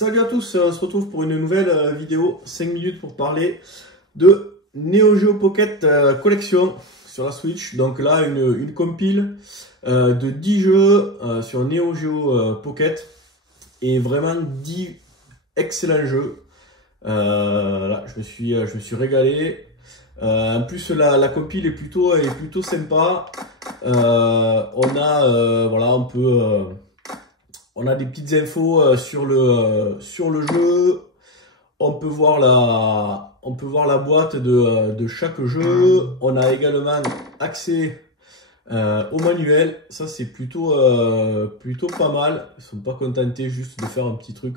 Salut à tous, on se retrouve pour une nouvelle vidéo, 5 minutes pour parler de Neo Geo Pocket Collection sur la Switch. Donc là, une compile de 10 jeux sur Neo Geo Pocket et vraiment 10 excellents jeux. Là, je me suis régalé. En plus, la compile est plutôt sympa. On a des petites infos sur le jeu. On peut voir la boîte de chaque jeu. On a également accès au manuel. Ça, c'est plutôt pas mal. Ils sont pas contentés juste de faire un petit truc,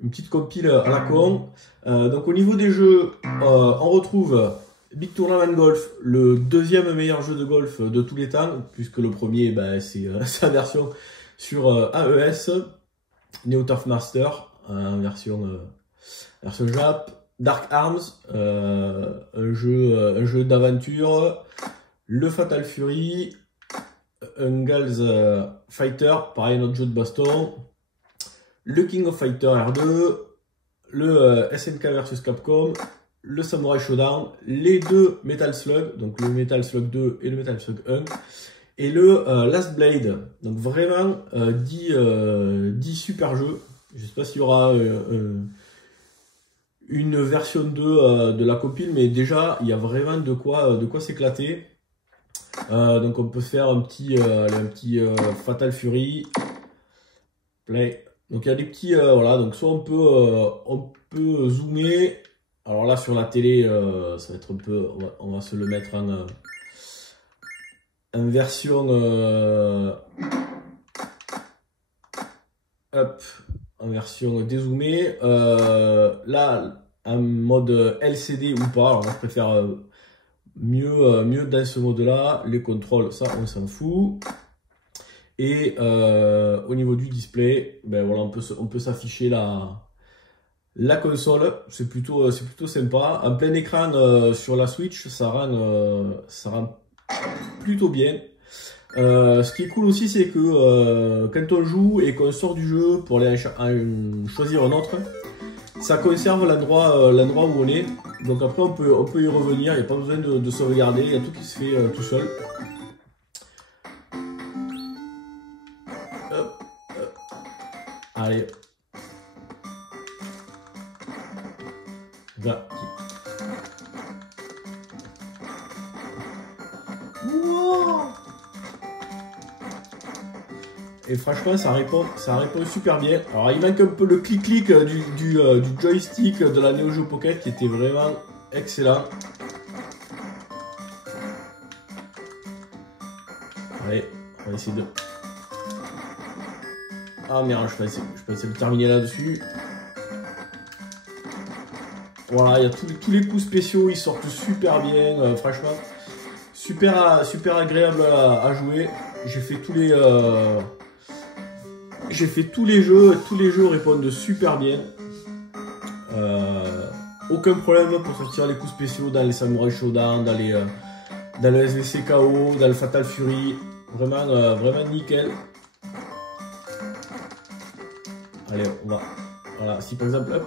une petite compile à la con. Donc au niveau des jeux, on retrouve Big Tournament Golf, le deuxième meilleur jeu de golf de tous les temps, puisque le premier, c'est sa version sur AES, Neo Turf Master, version Jap, Dark Arms, un jeu d'aventure, le Fatal Fury, Ungals Fighter, pareil, notre jeu de baston, le King of Fighter R2, le SNK vs Capcom, le Samurai Shodown, les deux Metal Slug, donc le Metal Slug 2 et le Metal Slug 1, et le Last Blade. Donc vraiment 10 super jeux. Je ne sais pas s'il y aura une version 2 de la compile, mais déjà il y a vraiment de quoi s'éclater. Donc on peut faire un petit Fatal Fury Play. Donc il y a des petits voilà, donc soit on peut zoomer. Alors là sur la télé ça va être un peu, on va se le mettre en version en version dézoomée. Là en mode LCD ou pas, alors moi je préfère mieux dans ce mode là. Les contrôles, ça on s'en fout. Et au niveau du display, voilà, on peut s'afficher la console. C'est plutôt sympa. En plein écran sur la Switch, ça rend plutôt bien. Ce qui est cool aussi, c'est que quand on joue et qu'on sort du jeu pour aller choisir un autre, ça conserve l'endroit où on est. Donc après on peut y revenir, il n'y a pas besoin de sauvegarder, il y a tout qui se fait tout seul. Allez. Voilà. Wow. Et franchement, ça répond super bien. Alors, il manque un peu le clic-clic du joystick de la Neo Geo Pocket qui était vraiment excellent. Allez, on va essayer de... Ah merde, je peux essayer de terminer là-dessus. Voilà, il y a tous les coups spéciaux, ils sortent super bien, franchement. Super agréable à jouer. J'ai fait tous les jeux répondent super bien. Aucun problème pour sortir les coups spéciaux dans les Samurai Shodown, dans le SVC KO, dans le Fatal Fury. Vraiment nickel. Allez, on va. Voilà, si par exemple,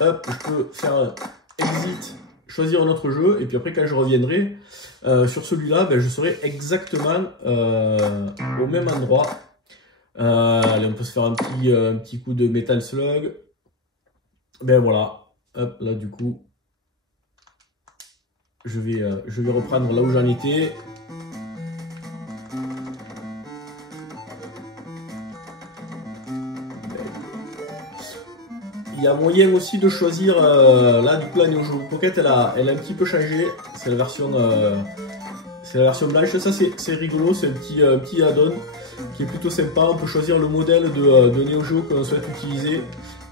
hop, je peux faire un exit, choisir un autre jeu, et puis après, quand je reviendrai sur celui-là, je serai exactement au même endroit. Allez, on peut se faire un petit coup de Metal Slug. Voilà, hop, là du coup, je vais reprendre là où j'en étais. Il y a moyen aussi de choisir, là du coup la Neo Geo Pocket elle a un petit peu changé, c'est la version blanche, ça c'est rigolo, c'est un petit add-on qui est plutôt sympa. On peut choisir le modèle de Neo Geo que l'on souhaite utiliser.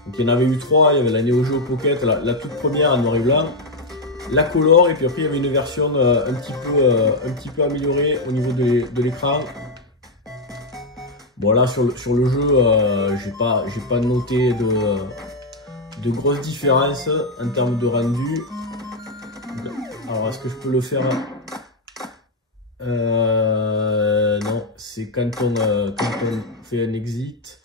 Donc il y en avait eu 3, il y avait la Neo Geo Pocket, la toute première en noir et blanc, la Color, et puis après il y avait une version un petit peu améliorée au niveau de l'écran. Bon là sur le jeu, j'ai pas noté de grosses différences en termes de rendu. Alors est-ce que je peux le faire? Non, c'est quand on fait un exit.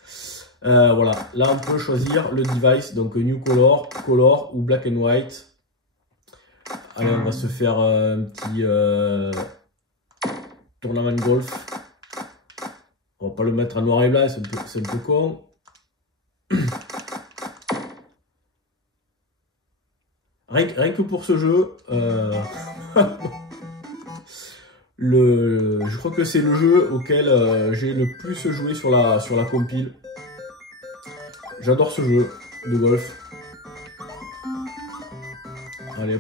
Voilà, là on peut choisir le device, donc New Color, Color ou Black and White. Allez, on va se faire un petit tournament de golf. On va pas le mettre en noir et blanc, c'est un peu con. Rien que pour ce jeu, je crois que c'est le jeu auquel j'ai le plus joué sur la compile. J'adore ce jeu de golf. Allez.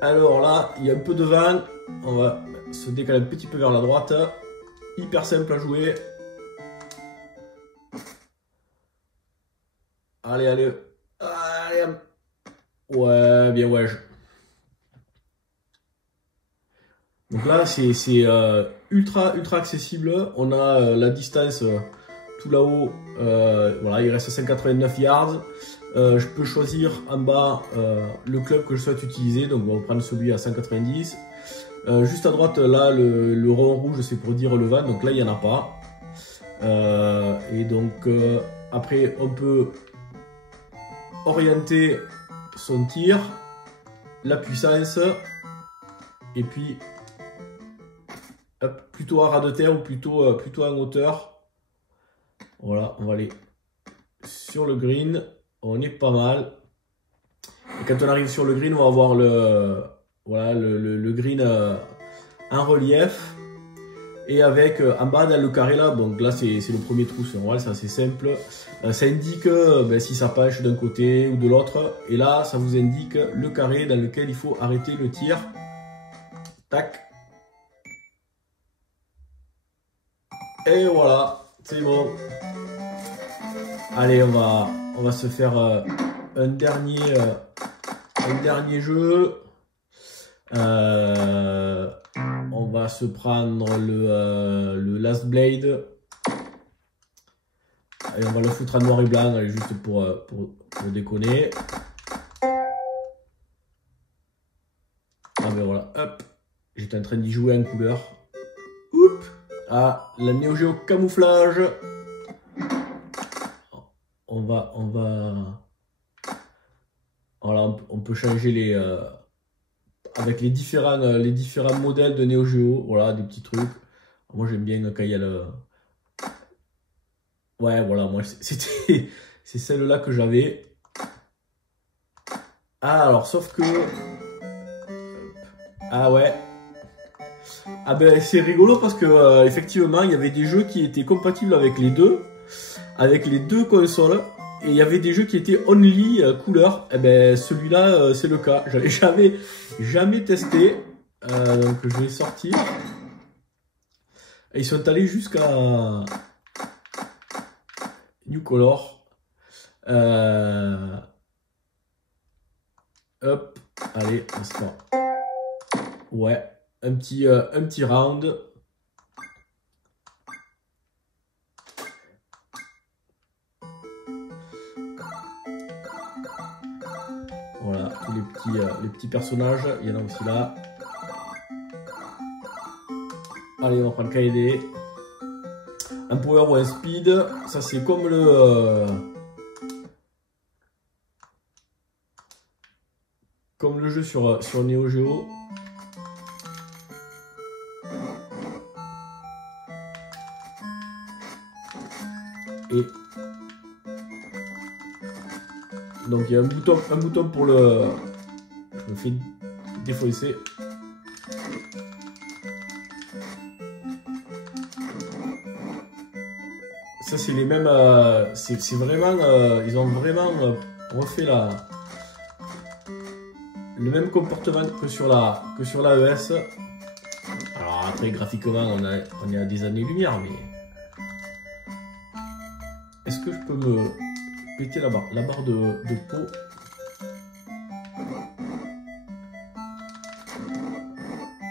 Alors là, il y a un peu de vent. On va se décaler un petit peu vers la droite. Hyper simple à jouer. Allez, allez. Allez. Ouais, bien ouais. Donc là, c'est ultra accessible. On a la distance tout là-haut. Voilà, il reste 189 yards. Je peux choisir en bas le club que je souhaite utiliser. Donc on va prendre celui à 190. Juste à droite, là, le rond rouge, c'est pour dire le vent. Donc là, il n'y en a pas. Et donc, après, on peut orienter son tir, la puissance, et puis hop, plutôt à ras de terre ou plutôt en hauteur. Voilà, on va aller sur le green. On est pas mal. Et quand on arrive sur le green, on va avoir le green en relief. Et avec en bas dans le carré là, donc là c'est le premier trou, c'est normal, c'est assez simple. Ça indique si ça penche d'un côté ou de l'autre. Et là, ça vous indique le carré dans lequel il faut arrêter le tir. Tac. Et voilà, c'est bon. Allez, on va se faire un dernier jeu. On va se prendre le Last Blade. Et on va le foutre en noir et blanc, allez, juste pour déconner. Ah ben voilà, hop. J'étais en train d'y jouer en couleur. Oups. Ah, la Neo Geo camouflage. Voilà, on peut changer avec les différents modèles de Neo Geo. Voilà, des petits trucs. Moi j'aime bien quand il y a le... Ouais, voilà, moi c'est celle-là que j'avais. Ah, alors, sauf que... Ah ouais. Ah ben, c'est rigolo parce que, effectivement, il y avait des jeux qui étaient compatibles avec les deux consoles. Et il y avait des jeux qui étaient only couleur. Et ben, celui-là, c'est le cas. J'avais jamais testé. Donc, je vais sortir. Et ils sont allés jusqu'à... New Color. Hop. Allez, on se fait. Ouais. Un petit round. Voilà, tous les petits personnages. Il y en a aussi là. Allez, on va prendre KD. Un power ou un speed, ça c'est comme le jeu sur Neo Geo. Et donc il y a un bouton pour le... Je me fais défausser. Ça c'est les mêmes, c'est vraiment, ils ont vraiment refait le même comportement que sur la ES. Alors après graphiquement on est à des années-lumière, mais est-ce que je peux me péter la barre de peau?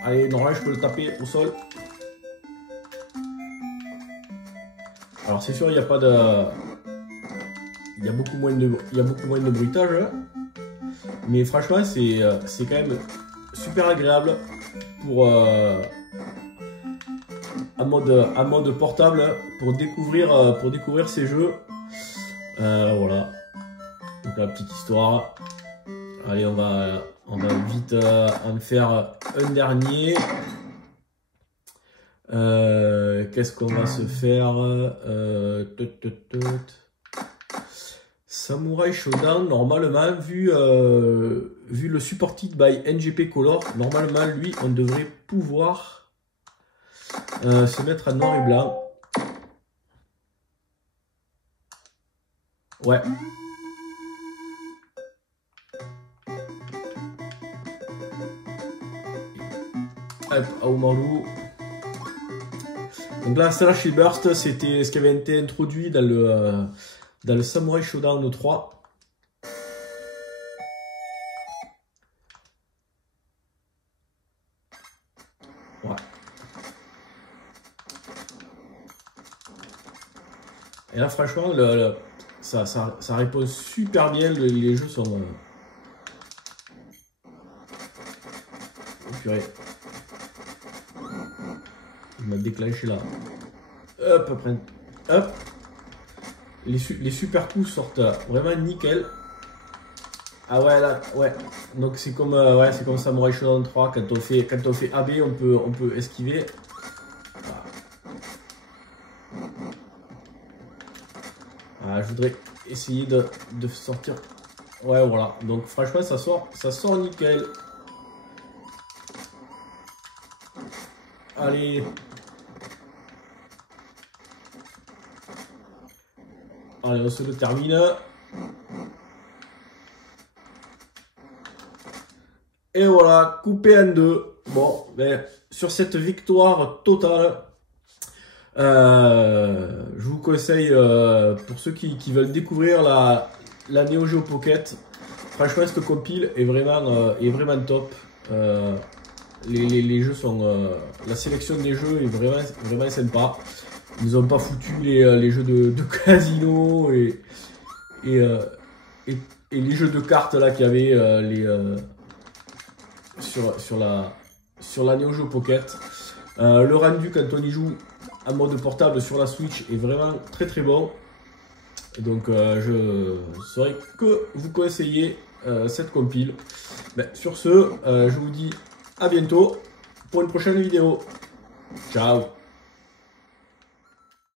Allez, normalement je peux le taper au sol. Alors c'est sûr, il n'y a pas de... Il y a beaucoup moins de bruitage. Mais franchement, c'est quand même super agréable. pour en mode portable pour découvrir ces jeux. Voilà. Donc la petite histoire. Allez, on va vite en faire un dernier. Qu'est-ce qu'on va se faire? Samurai Shodown, normalement, vu le supported by NGP Color, normalement, lui, on devrait pouvoir se mettre en noir et blanc. Ouais. Hop, Aomaru. Donc là, Slash et Burst, c'était ce qui avait été introduit dans le Samurai Shodown 3. Ouais. Et là, franchement, ça répond super bien. Les jeux sont... Oh, purée. Il m'a déclenché là. Hop, après. Hop. Les super coups sortent vraiment nickel. Ah ouais, là, ouais. Donc c'est comme, ouais, c'est comme Samurai Shodown 3. Quand on fait AB, on peut esquiver. Voilà. Ah, je voudrais essayer de sortir. Ouais, voilà. Donc franchement, ça sort nickel. Allez. Allez, on se le termine. Et voilà, coupé en deux. Bon, ben, sur cette victoire totale, je vous conseille, pour ceux qui veulent découvrir la Neo Geo Pocket, franchement, cette compile est vraiment top. Les jeux sont... la sélection des jeux est vraiment sympa. Ils nous ont pas foutu les jeux de casino et les jeux de cartes là qu'il y avait sur la Neo Geo Pocket. Le rendu quand on y joue en mode portable sur la Switch est vraiment très bon. Donc je saurais que vous conseiller cette compile. Ben, sur ce, je vous dis à bientôt pour une prochaine vidéo. Ciao.